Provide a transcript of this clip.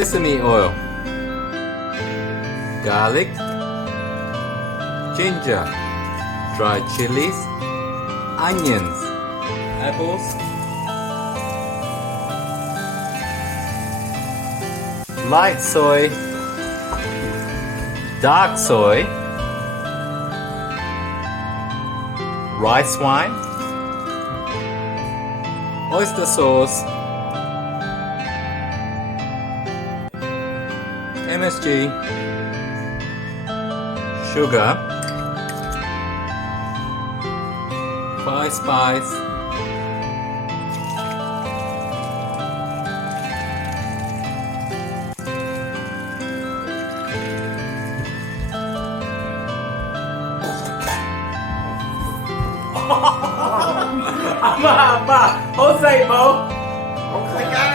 sesame oil, garlic, ginger, dried chilies, onions, apples, light soy, dark soy, rice wine, oyster sauce, MSG, sugar, 5 spice, Ama, hold tight, Mo. Không phải cái